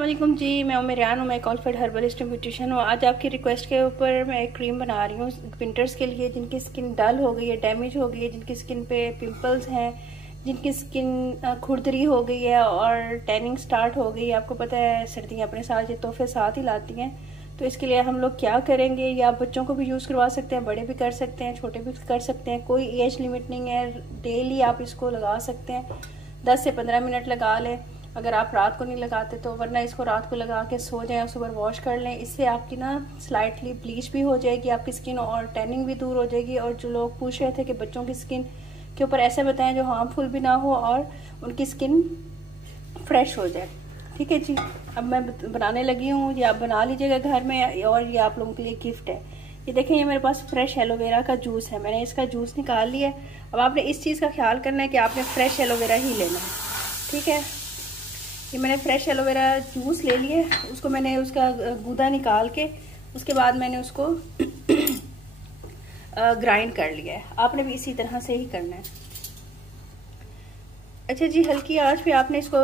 अस्सलामुअलैकुम जी, मैं उमेरियान हूँ। मैं कॉलफेड हर्बलिस्ट ब्यूटिशियन हूँ। आज आपकी रिक्वेस्ट के ऊपर मैं एक क्रीम बना रही हूँ विंटर्स के लिए, जिनकी स्किन डल हो गई है, डैमेज हो गई है, जिनकी स्किन पे पिंपल्स हैं, जिनकी स्किन खुरदरी हो गई है और टैनिंग स्टार्ट हो गई है। आपको पता है सर्दियाँ अपने साथ ये तोहफे साथ ही लाती हैं। तो इसके लिए हम लोग क्या करेंगे, या आप बच्चों को भी यूज़ करवा सकते हैं, बड़े भी कर सकते हैं, छोटे भी कर सकते हैं, कोई एज लिमिट नहीं है। डेली आप इसको लगा सकते हैं, 10 से 15 मिनट लगा लें। अगर आप रात को नहीं लगाते तो वरना इसको रात को लगा के सो जाएं और सुबह वॉश कर लें। इससे आपकी ना स्लाइटली ब्लीच भी हो जाएगी आपकी स्किन, और टैनिंग भी दूर हो जाएगी। और जो लोग पूछ रहे थे कि बच्चों की स्किन के ऊपर ऐसे बताएं जो हार्मफुल भी ना हो और उनकी स्किन फ्रेश हो जाए। ठीक है जी, अब मैं बनाने लगी हूँ। ये आप बना लीजिएगा घर में, और ये आप लोगों के लिए गिफ्ट है। ये देखें, ये मेरे पास फ्रेश एलोवेरा का जूस है। मैंने इसका जूस निकाल लिया है। अब आपने इस चीज़ का ख्याल करना है कि आपने फ्रेश एलोवेरा ही लेना है। ठीक है, ये मैंने फ्रेश एलोवेरा जूस ले लिए। उसको मैंने उसका गूदा निकाल के उसके बाद मैंने उसको ग्राइंड कर लिया है। आपने भी इसी तरह से ही करना है। अच्छा जी, हल्की आंच पे आपने इसको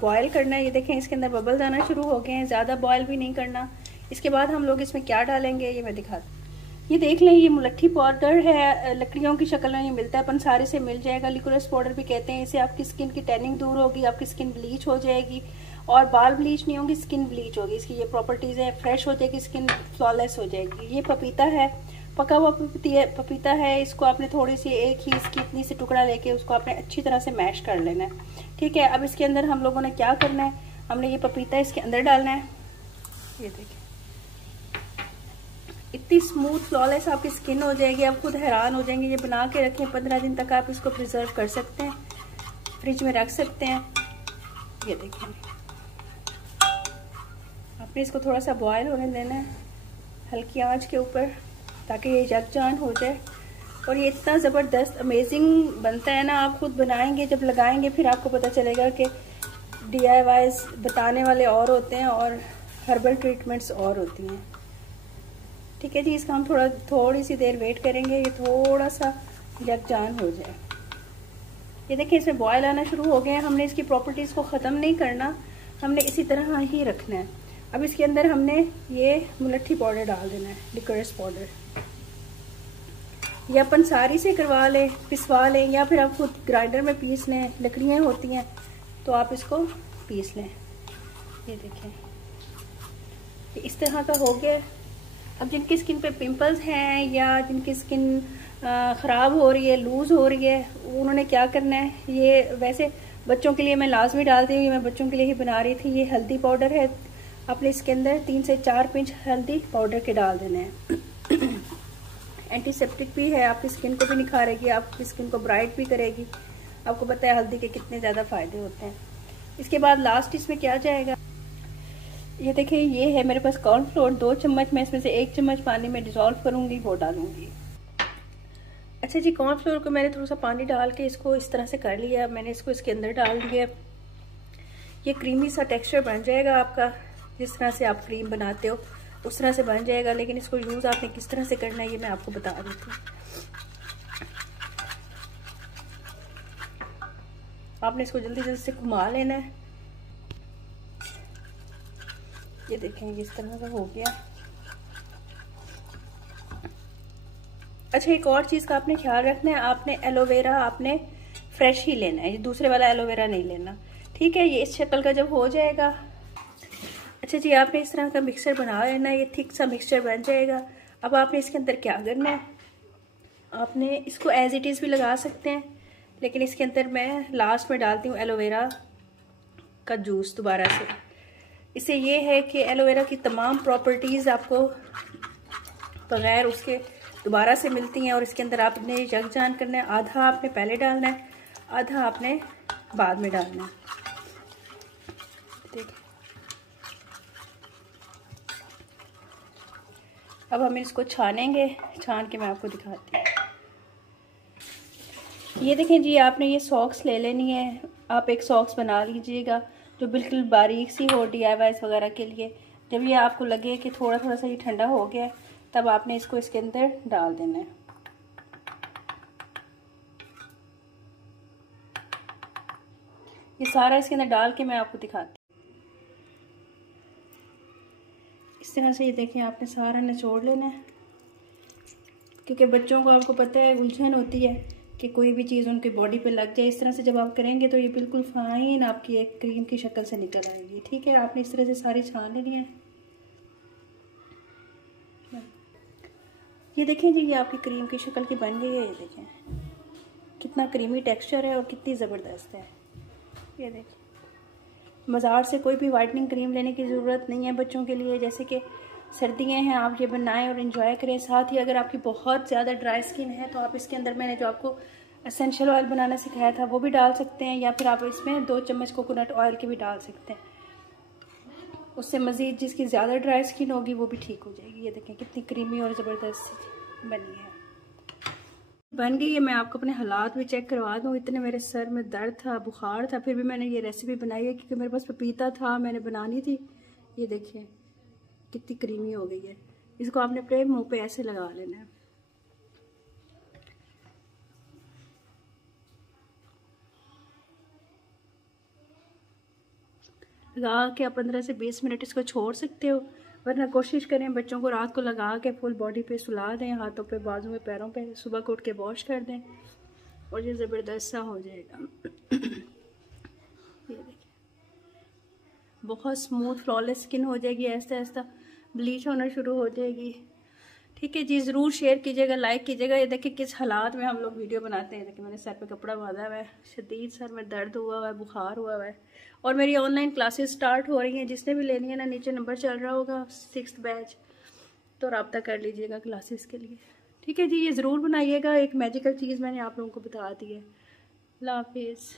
बॉयल करना है। ये देखें, इसके अंदर बबल्स आना शुरू हो गए हैं। ज़्यादा बॉयल भी नहीं करना। इसके बाद हम लोग इसमें क्या डालेंगे ये मैं दिखाती हूँ। ये देख लें, ये मुलट्ठी पाउडर है, लकड़ियों की शक्ल में ये मिलता है, पंसारी से मिल जाएगा। लिक्विड पाउडर भी कहते हैं इसे। आपकी स्किन की टैनिंग दूर होगी, आपकी स्किन ब्लीच हो जाएगी, और बाल ब्लीच नहीं होगी, स्किन ब्लीच होगी। इसकी ये प्रॉपर्टीज़ है, फ्रेश हो जाएगी स्किन, फ्लॉलेस हो जाएगी। ये पपीता है, पका हुआ पपीता है। इसको आपने थोड़ी सी एक ही इसकी इतनी सी टुकड़ा लेके उसको आपने अच्छी तरह से मैश कर लेना है। ठीक है, अब इसके अंदर हम लोगों ने क्या करना है, हमने ये पपीता इसके अंदर डालना है। ये देखिए, इतनी स्मूथ फ्लॉलेस आपकी स्किन हो जाएगी, आप खुद हैरान हो जाएंगे। ये बना के रखें, 15 दिन तक आप इसको प्रिजर्व कर सकते हैं, फ्रिज में रख सकते हैं। ये देखें, आपने इसको थोड़ा सा बॉयल होने देना है हल्की आंच के ऊपर, ताकि ये यकजान हो जाए। और ये इतना ज़बरदस्त अमेजिंग बनता है ना, आप खुद बनाएंगे, जब लगाएंगे फिर आपको पता चलेगा कि DIYs बताने वाले और होते हैं और हर्बल ट्रीटमेंट्स और होती हैं। ठीक है जी, इसका हम थोड़ी सी देर वेट करेंगे, ये थोड़ा सा यकजान हो जाए। ये देखिए, इसमें बॉयल आना शुरू हो गए हैं। हमने इसकी प्रॉपर्टीज़ को ख़त्म नहीं करना, हमने इसी तरह ही रखना है। अब इसके अंदर हमने ये मुलट्ठी पाउडर डाल देना है, लिक्विड पाउडर। या पंसारी से करवा लें, पिसवा लें, या फिर आप खुद ग्राइंडर में पीस लें। लकड़ियाँ होती हैं तो आप इसको पीस लें। ये देखें, ये इस तरह का हो गया। अब जिनकी स्किन पे पिंपल्स हैं या जिनकी स्किन ख़राब हो रही है, लूज़ हो रही है, उन्होंने क्या करना है, ये वैसे बच्चों के लिए मैं लाजमी डालती हूँ, ये मैं बच्चों के लिए ही बना रही थी। ये हल्दी पाउडर है, आपने इसके अंदर 3 से 4 पिंच हल्दी पाउडर के डाल देने हैं। एंटीसेप्टिक भी है, आपकी स्किन को भी निखारेगी, आपकी स्किन को ब्राइट भी करेगी। आपको पता है हल्दी के कितने ज़्यादा फ़ायदे होते हैं। इसके बाद लास्ट इसमें क्या जाएगा, ये देखिए, ये है मेरे पास कॉर्नफ्लोर 2 चम्मच। मैं इसमें से 1 चम्मच पानी में डिज़ोल्व करूँगी, वो डालूँगी। अच्छा जी, कॉर्नफ्लोर को मैंने थोड़ा सा पानी डाल के इसको इस तरह से कर लिया। मैंने इसको इसके अंदर डाल दिया। ये क्रीमी सा टेक्सचर बन जाएगा आपका, जिस तरह से आप क्रीम बनाते हो उस तरह से बन जाएगा। लेकिन इसको यूज़ आपने किस तरह से करना है ये मैं आपको बता देती हूँ। आपने इसको जल्दी जल्दी से घुमा लेना है। ये देखें, इस तरह का हो गया। अच्छा, एक और चीज़ का आपने ख्याल रखना है, आपने एलोवेरा आपने फ्रेश ही लेना है, ये दूसरे वाला एलोवेरा नहीं लेना। ठीक है, ये इस शक्ल का जब हो जाएगा, अच्छा जी, आपने इस तरह का मिक्सचर बना लेना है। ये थिक सा मिक्सचर बन जाएगा। अब आपने इसके अंदर क्या करना है, आपने इसको एज इट इज़ भी लगा सकते हैं, लेकिन इसके अंदर मैं लास्ट में डालती हूँ एलोवेरा का जूस दोबारा से। इससे ये है कि एलोवेरा की तमाम प्रॉपर्टीज़ आपको बग़ैर उसके दोबारा से मिलती हैं। और इसके अंदर आपने यकजान करना है, आधा आपने पहले डालना है, आधा आपने बाद में डालना है। देखिए, अब हम इसको छानेंगे, छान के मैं आपको दिखाती हूँ। ये देखें जी, आपने ये सॉक्स ले लेनी है। आप एक सॉक्स बना लीजिएगा जो बिल्कुल बारीक सी हो, DIYs वगैरह के लिए। जब ये आपको लगे कि थोड़ा थोड़ा सा ये ठंडा हो गया, तब आपने इसको इसके अंदर डाल देना है। ये सारा इसके अंदर डाल के मैं आपको दिखाती हूँ। इस तरह से ये देखें, आपने सारा निचोड़ लेना है, क्योंकि बच्चों को आपको पता है उलझन होती है कि कोई भी चीज़ उनके बॉडी पे लग जाए। इस तरह से जब आप करेंगे तो ये बिल्कुल फाइन आपकी एक क्रीम की शक्ल से निकल आएगी। ठीक है, आपने इस तरह से सारी छान लेनी है। ये देखें जी, ये आपकी क्रीम की शक्ल की बन गई है। ये देखें कितना क्रीमी टेक्सचर है और कितनी ज़बरदस्त है। ये देखें, बाज़ार से कोई भी वाइटनिंग क्रीम लेने की ज़रूरत नहीं है बच्चों के लिए। जैसे कि सर्दियाँ हैं, आप ये बनाएं और इन्जॉय करें। साथ ही अगर आपकी बहुत ज़्यादा ड्राई स्किन है तो आप इसके अंदर मैंने जो आपको एसेंशियल ऑयल बनाना सिखाया था वो भी डाल सकते हैं, या फिर आप इसमें 2 चम्मच कोकोनट ऑयल के भी डाल सकते हैं। उससे मज़ीद जिसकी ज़्यादा ड्राई स्किन होगी वो भी ठीक हो जाएगी। ये देखें कितनी क्रीमी और ज़बरदस्त बनी है, बन गई है। मैं आपको अपने हालात भी चेक करवा दूँ। इतने मेरे सर में दर्द था, बुखार था, फिर भी मैंने ये रेसिपी बनाई है क्योंकि मेरे पास पपीता था, मैंने बनानी थी। ये देखिए कितनी क्रीमी हो गई है। इसको आपने अपने मुंह पे ऐसे लगा लेना है। लगा के आप 15 से 20 मिनट इसको छोड़ सकते हो, वरना कोशिश करें बच्चों को रात को लगा के फुल बॉडी पे सुला दें, हाथों पे, बाजू में, पैरों पे। सुबह को उठ के वॉश कर दें और ये ज़बरदस्त सा हो जाएगा। ये देखिए बहुत स्मूथ फ्लॉलेस स्किन हो जाएगी, ऐसा ऐसा ब्लीच होना शुरू हो जाएगी। ठीक है जी, ज़रूर शेयर कीजिएगा, लाइक कीजिएगा। ये देखिए किस हालात में हम लोग वीडियो बनाते हैं। देखिए मैंने सर पे कपड़ा बांधा हुआ है, शदीद सर में दर्द हुआ है, बुखार हुआ है। और मेरी ऑनलाइन क्लासेस स्टार्ट हो रही हैं, जिसने भी लेनी है ना, नीचे नंबर चल रहा होगा 6th बैच, तो रब्ता कर लीजिएगा क्लासेस के लिए। ठीक है जी, ये ज़रूर बनाइएगा। एक मैजिकल चीज़ मैंने आप लोगों को बता दी है। अल्लाह हाफिज़।